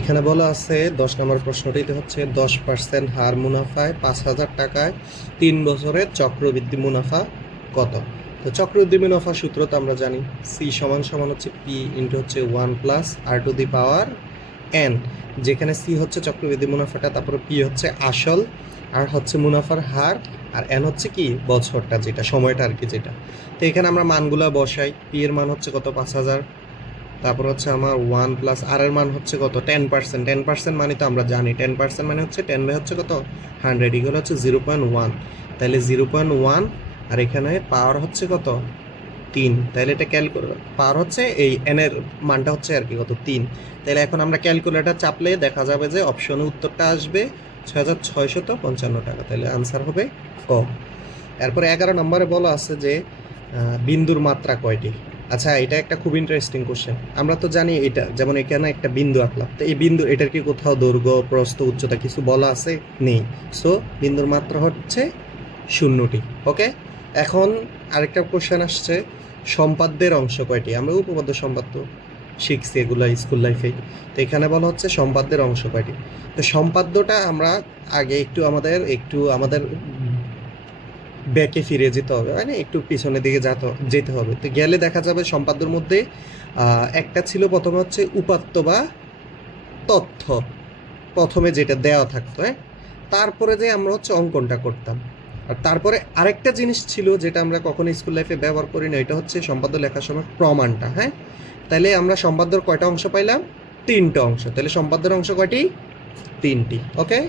এখানে বলা আছে, দশ নম্বর প্রশ্নটিতে হচ্ছে, দশ পার্সেন্ট হার মুনাফায় পাঁচ হাজার টাকায় তিন বছরের চক্রবৃদ্ধি মুনাফা কত? তো চক্রবৃদ্ধি মুনাফা সূত্র তো আমরা জানি সি সমান সমান হচ্ছে পি ইন্টু হচ্ছে one plus R to the power N যেখানে সি হচ্ছে চক্রবৃদ্ধি মুনাফাটা, তারপরে পি হচ্ছে আসল, আর হচ্ছে মুনাফার হার, আর এন হচ্ছে কি? বছরটা, যেটা, সময়টা আর কি, যেটা। তো এখানে আমরা মানগুলো বসাই পি এর মান হচ্ছে কত? পাঁচ হাজার। তারপর হচ্ছে আমার ওয়ান প্লাস আর এর মান হচ্ছে কত? Ten percent. টেন পার্সেন্ট মানে তো আমরা জানি। টেন পার্সেন্ট মানে হচ্ছে টেন বাই হচ্ছে কত? হান্ড্রেড এগুলো হচ্ছে জিরো পয়েন্ট ওয়ান। তাহলে জিরো পয়েন্ট ওয়ান আর এখানে পাওয়ার হচ্ছে কত? তিন। তাহলে এটা ক্যালকুলেট পাওয়ার হচ্ছে এই এন এর মানটা হচ্ছে আর কি কত? তিন। তাহলে এখন আমরা ক্যালকুলেটার চাপলে দেখা যাবে যে অপশনে উত্তরটা আসবে ছয় হাজার ছয়শত পঞ্চান্ন টাকা। তাহলে আনসার হবে ক। এরপরে এগারো নম্বরে বলা আছে যে বিন্দুর মাত্রা কয়টি? আচ্ছা এটা একটা খুব ইন্টারেস্টিং কোশ্চেন আমরা তো জানি এটা, যেমন এখানে একটা বিন্দু আঁকলাম। তো এই বিন্দু, এটার কি কোথাও দৈর্ঘ্য, প্রস্থ, উচ্চতা কিছু বলা আছে? নেই। সো বিন্দুর মাত্রা হচ্ছে শূন্যটি ওকে এখন আরেকটা কোশ্চেন আসছে, সম্পাদ্যের অংশ কয়টি? আমরা উপপাদ্য সম্পাদ্য শিখছি এগুলো স্কুল লাইফে তো এখানে বলা হচ্ছে সম্পাদ্যের অংশ কয়টি? তো সম্পাদ্যটা আমরা আগে একটু আমাদের একটু আমাদের ব্যাকে ফিরে যেতে হবে মানে একটু পিছনের দিকে যেতে যেতে হবে। তো গেলে দেখা যাবে সম্পাদ্যর মধ্যে একটা ছিল প্রথমে হচ্ছে উপাত্ত বা তথ্য। প্রথমে যেটা দেওয়া থাকতো হ্যাঁ? তারপরে যে আমরা হচ্ছে অঙ্কনটা করতাম। আর তারপরে আরেকটা জিনিস ছিল যেটা আমরা কখনো স্কুল লাইফে ব্যবহার করি না, এটা হচ্ছে সম্পাদ্য লেখার সময় প্রমাণটা হ্যাঁ? তাহলে আমরা সম্পাদ্যর কয়টা অংশ পাইলাম? তিনটা অংশ। তাহলে সম্পাদ্যের অংশ কয়টি? তিনটি, ওকে?